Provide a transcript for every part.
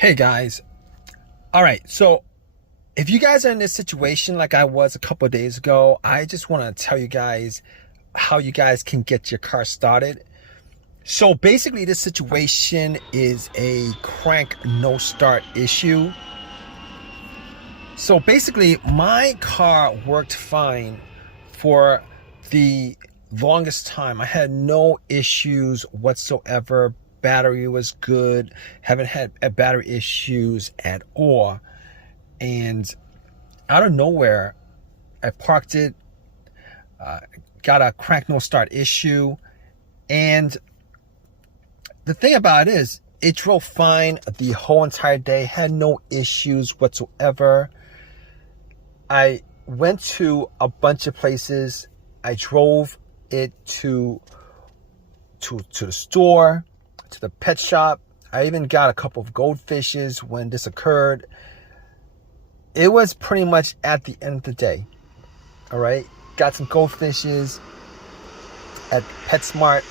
Hey guys. All right. So if you guys are in this situation like I was a couple of days ago, I just want to tell you guys how you guys can get your car started. So basically this situation is a crank no start issue. So basically my car worked fine for the longest time. I had no issues whatsoever. Battery was good. Haven't had battery issues at all. And out of nowhere, I parked it, got a crank no start issue. And the thing about it is, it drove fine the whole entire day, had no issues whatsoever. I went to a bunch of places. I drove it to the store, to the pet shop. I even got a couple of goldfishes when this occurred. It was pretty much at the end of the day. All right. Got some goldfishes at PetSmart.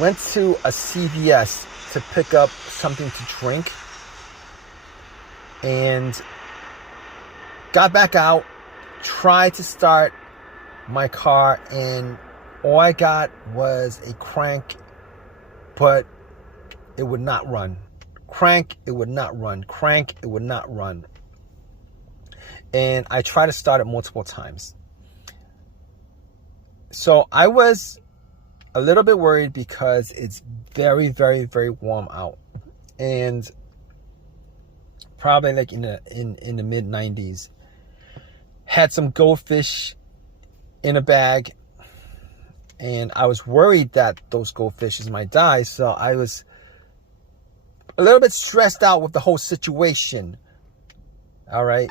Went to a CVS to pick up something to drink. And got back out. Tried to start my car. And all I got was a crank, but it would not run. Crank, it would not run. Crank, it would not run. And I tried to start it multiple times. So I was a little bit worried because it's very, very, very warm out. And probably like in the mid 90s. Had some goldfish in a bag. And I was worried that those goldfishes might die. So I was a little bit stressed out with the whole situation. All right.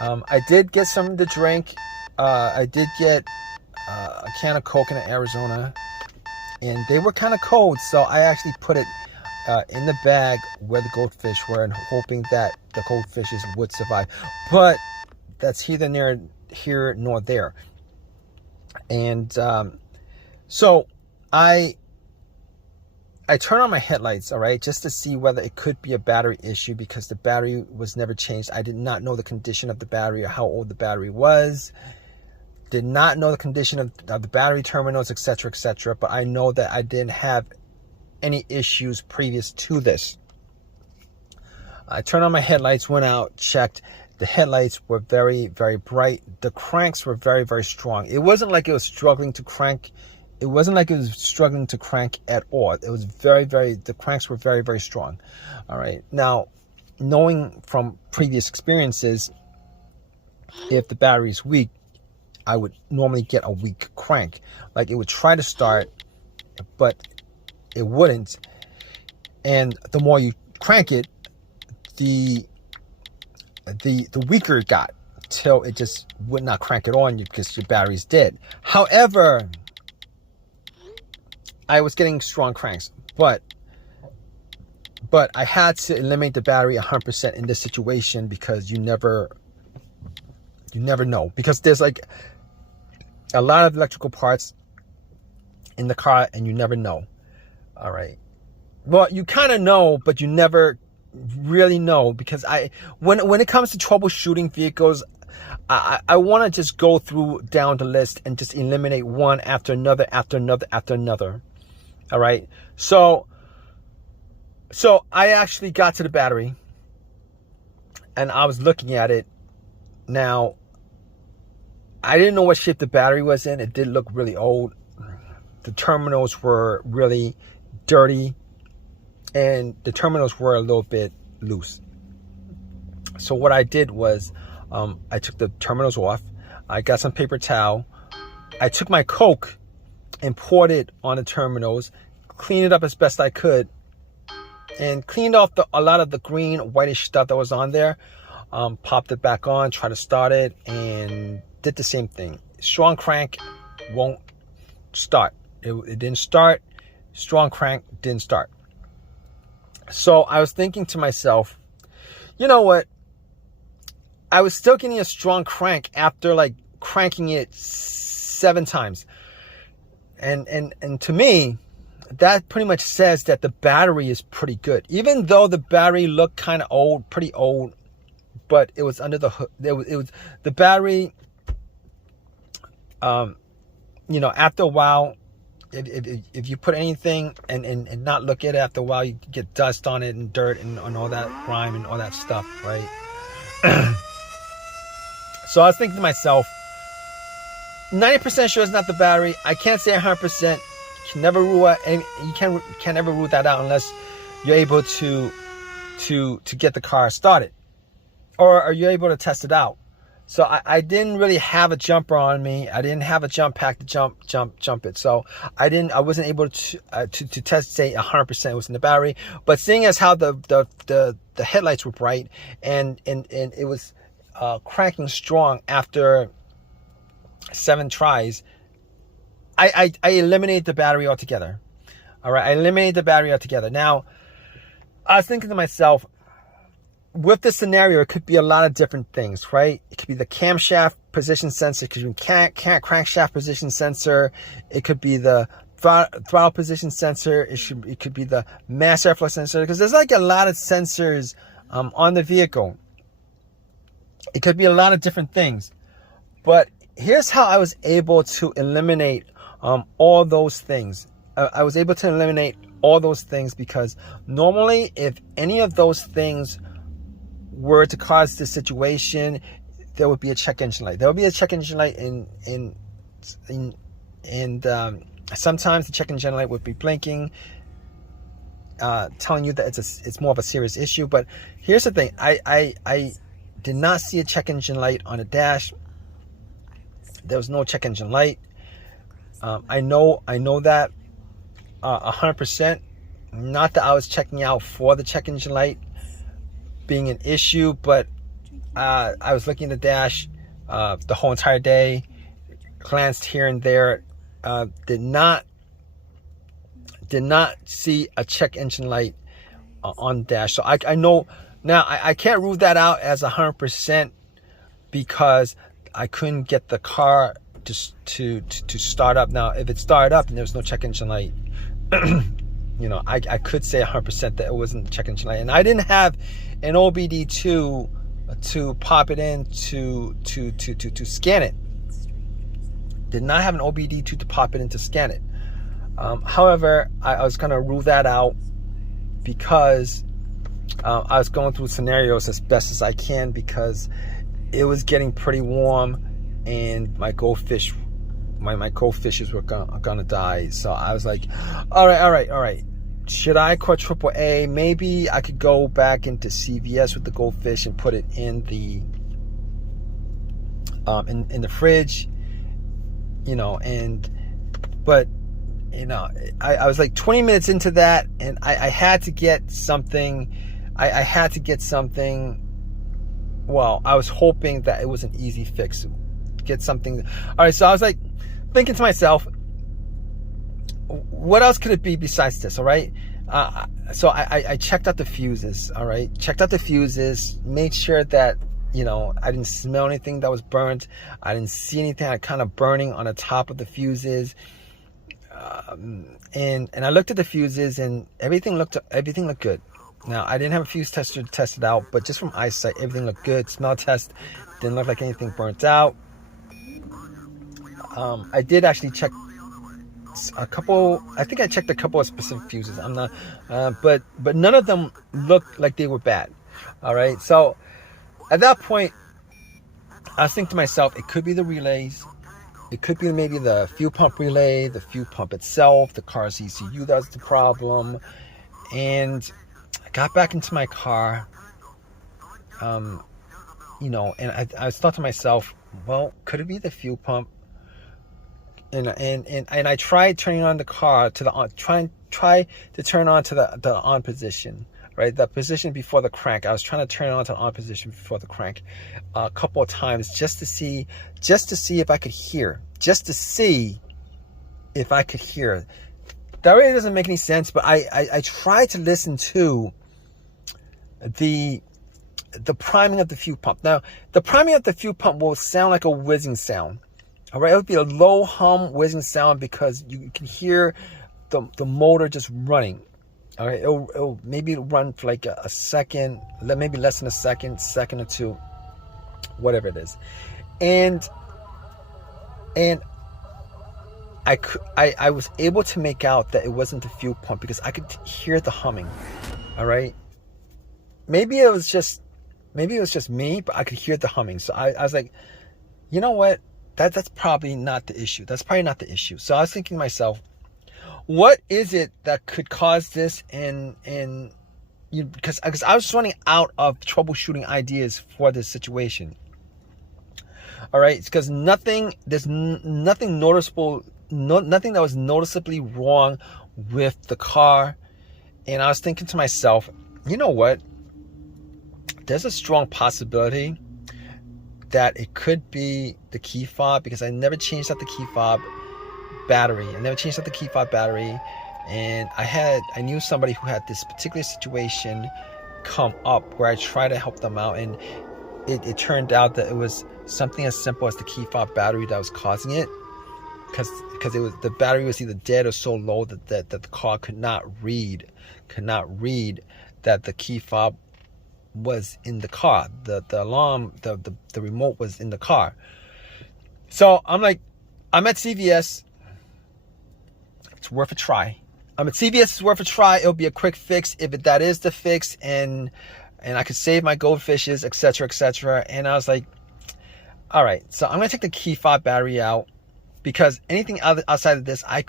I did get something to drink. I did get a can of Coke in Arizona. And they were kind of cold. So I actually put it in the bag where the goldfish were and hoping that the goldfishes would survive. But that's neither here nor there. And so I turned on my headlights, all right, just to see whether it could be a battery issue because the battery was never changed. I did not know the condition of the battery or how old the battery was. Did not know the condition of the battery terminals, etc., etc. But I know that I didn't have any issues previous to this. I turned on my headlights, went out, checked. The headlights were very, very bright. The cranks were very, very strong. It wasn't like it was struggling to crank. It wasn't like it was struggling to crank at all. It was the cranks were very, very strong. All right. Now, knowing from previous experiences, if the battery is weak, I would normally get a weak crank. Like it would try to start, but it wouldn't. And the more you crank it, the weaker it got till it just would not crank it on you because your battery's dead. However, I was getting strong cranks, but I had to eliminate the battery 100% in this situation because you never know, because there's like a lot of electrical parts in the car and you never know. All right. Well, you kind of know, but you never really know because when it comes to troubleshooting vehicles, I want to just go down the list and just eliminate one after another, after another, after another. All right. So I actually got to the battery and I was looking at it. Now, I didn't know what shape the battery was in. It did look really old. The terminals were really dirty and the terminals were a little bit loose. So what I did was I took the terminals off. I got some paper towel. I took my Coke and poured it on the terminals, cleaned it up as best I could, and cleaned off a lot of the green, whitish stuff that was on there. Popped it back on, tried to start it, and did the same thing. Strong crank won't start. It didn't start. Strong crank didn't start. So I was thinking to myself, you know what? I was still getting a strong crank after like cranking it 7 times. And to me, that pretty much says that the battery is pretty good. Even though the battery looked kind of old, pretty old, but it was under the hood. It was the battery. You know, after a while, if you put anything and not look at it, after a while you get dust on it and dirt and all that grime and all that stuff, right? So I was thinking to myself, 90% sure it's not the battery. I can't say 100%. You can never rule out, and you can never rule that out unless you're able to get the car started, or are you able to test it out? So I didn't really have a jumper on me. I didn't have a jump pack to jump it. So I wasn't able to test, say 100% it was in the battery. But seeing as how the headlights were bright and it was cranking strong after 7 tries, I eliminated the battery altogether. All right, I eliminated the battery altogether. Now, I was thinking to myself, with this scenario, it could be a lot of different things, right? It could be the camshaft position sensor, it could be crankshaft position sensor, it could be the throttle position sensor, it could be the mass airflow sensor, because there's like a lot of sensors on the vehicle. It could be a lot of different things. But here's how I was able to eliminate all those things. I was able to eliminate all those things because normally if any of those things were to cause this situation, there would be a check engine light. There would be a check engine light and sometimes the check engine light would be blinking, telling you that it's more of a serious issue. But here's the thing: I did not see a check engine light on the dash. There was no check engine light. I know that 100%. Not that I was checking out for the check engine light being an issue, but I was looking at the dash the whole entire day, glanced here and there, did not see a check engine light on the dash. So I know now I can't rule that out as 100% because I couldn't get the car to start up. Now if it started up and there was no check engine light, you know, I could say 100% that it wasn't the check engine light. And I didn't have an OBD2 to pop it in to scan it. Did not have an OBD2 to pop it in to scan it. However, I was going to rule that out because I was going through scenarios as best as I can because it was getting pretty warm and my goldfish, my goldfishes were gonna die. So I was like, all right. Should I call AAA? Maybe I could go back into CVS with the goldfish and put it in the fridge, you know. But you know, I was like 20 minutes into that, and I had to get something. I had to get something. Well, I was hoping that it was an easy fix. Get something. All right, so I was like thinking to myself, what else could it be besides this? All right. So I checked out the fuses. All right. Checked out the fuses, made sure that, you know, I didn't smell anything that was burnt. I didn't see anything kind of burning on the top of the fuses. And I looked at the fuses and everything looked good. Now I didn't have a fuse tester to test it out, but just from eyesight, everything looked good. Smell test didn't look like anything burnt out. I did actually check a couple. I think I checked a couple of specific fuses. I'm not, but none of them looked like they were bad. All right. So at that point, I was thinking to myself, it could be the relays. It could be maybe the fuel pump relay, the fuel pump itself, the car's ECU that's the problem. And I got back into my car, you know, and I thought to myself, well, could it be the fuel pump? And I tried turning on the car to the on, try to turn on to the on position, right? The position before the crank. I was trying to turn it on to the on position before the crank a couple of times just to see if I could hear, That really doesn't make any sense, but I tried to listen to the priming of the fuel pump. Now, the priming of the fuel pump will sound like a whizzing sound. All right, it would be a low hum whizzing sound because you can hear the motor just running. All right, it'll maybe run for like a second, maybe less than a second or two, whatever it is, and I was able to make out that it wasn't the fuel pump because I could hear the humming. All right, maybe it was just me, but I could hear the humming. So I was like, you know what? That's probably not the issue. That's probably not the issue. So I was thinking to myself, what is it that could cause this? Because I was running out of troubleshooting ideas for this situation. All right, it's because there's nothing noticeable, nothing that was noticeably wrong with the car. And I was thinking to myself, you know what? There's a strong possibility that it could be the key fob, because I never changed out the key fob battery. And I knew somebody who had this particular situation come up where I tried to help them out, and it turned out that it was something as simple as the key fob battery that was causing it, because the battery was either dead or so low that the car could not read that the key fob was in the car. The alarm, the remote was in the car. So I'm at CVS. It's worth a try. I'm at CVS. It's worth a try. It'll be a quick fix if that is the fix, and I could save my goldfishes, etc., etc. And I was like, all right. So I'm gonna take the key fob battery out, because anything outside of this, I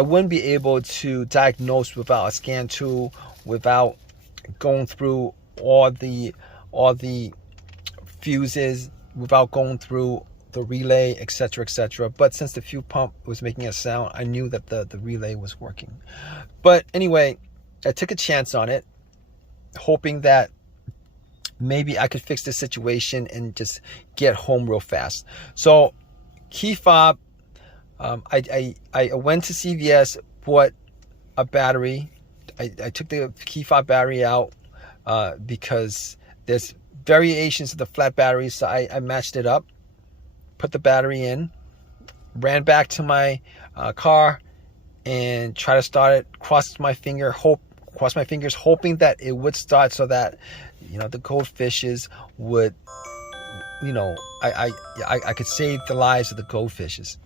wouldn't be able to diagnose without a scan tool, without going through all the fuses, without going through the relay, etc., etc. But since the fuel pump was making a sound, I knew that the relay was working. But anyway, I took a chance on it, hoping that maybe I could fix the situation and just get home real fast. So key fob, I went to CVS, bought a battery. I took the key fob battery out because there's variations of the flat batteries, so I matched it up, put the battery in, ran back to my car, and tried to start it. Crossed my fingers, hoping that it would start, so that the goldfishes would, I could save the lives of the goldfishes.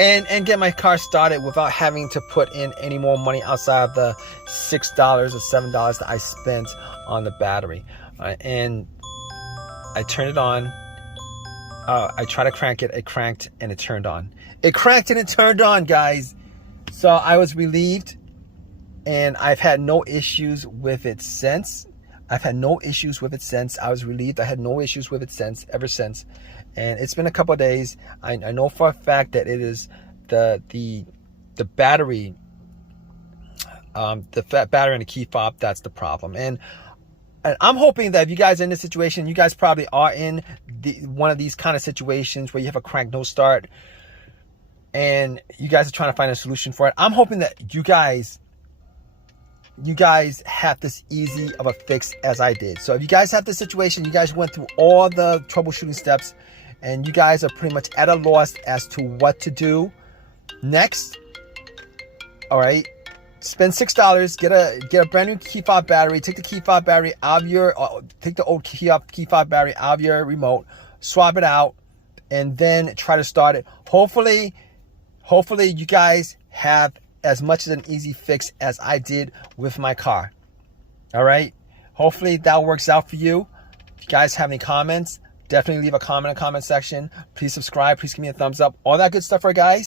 And get my car started without having to put in any more money outside of the $6 or $7 that I spent on the battery. And I turned it on. I tried to crank it. It cranked and it turned on. It cranked and it turned on, guys. So I was relieved, and I've had no issues with it since. I was relieved. I had no issues with it ever since. And it's been a couple of days. I know for a fact that it is the battery, the fat battery and the key fob that's the problem. And I'm hoping that if you guys are in this situation, you guys probably are in one of these kind of situations where you have a crank no start, and you guys are trying to find a solution for it. I'm hoping that you guys have this easy of a fix as I did. So if you guys have this situation, you guys went through all the troubleshooting steps, and you guys are pretty much at a loss as to what to do next, all right, spend $6, get a brand new key fob battery, take the key fob battery out of take the old key fob battery out of your remote, swap it out, and then try to start it. Hopefully you guys have as much as an easy fix as I did with my car. All right, hopefully that works out for you. If you guys have any comments, definitely leave a comment in the comment section. Please subscribe, please give me a thumbs up, all that good stuff, right, guys?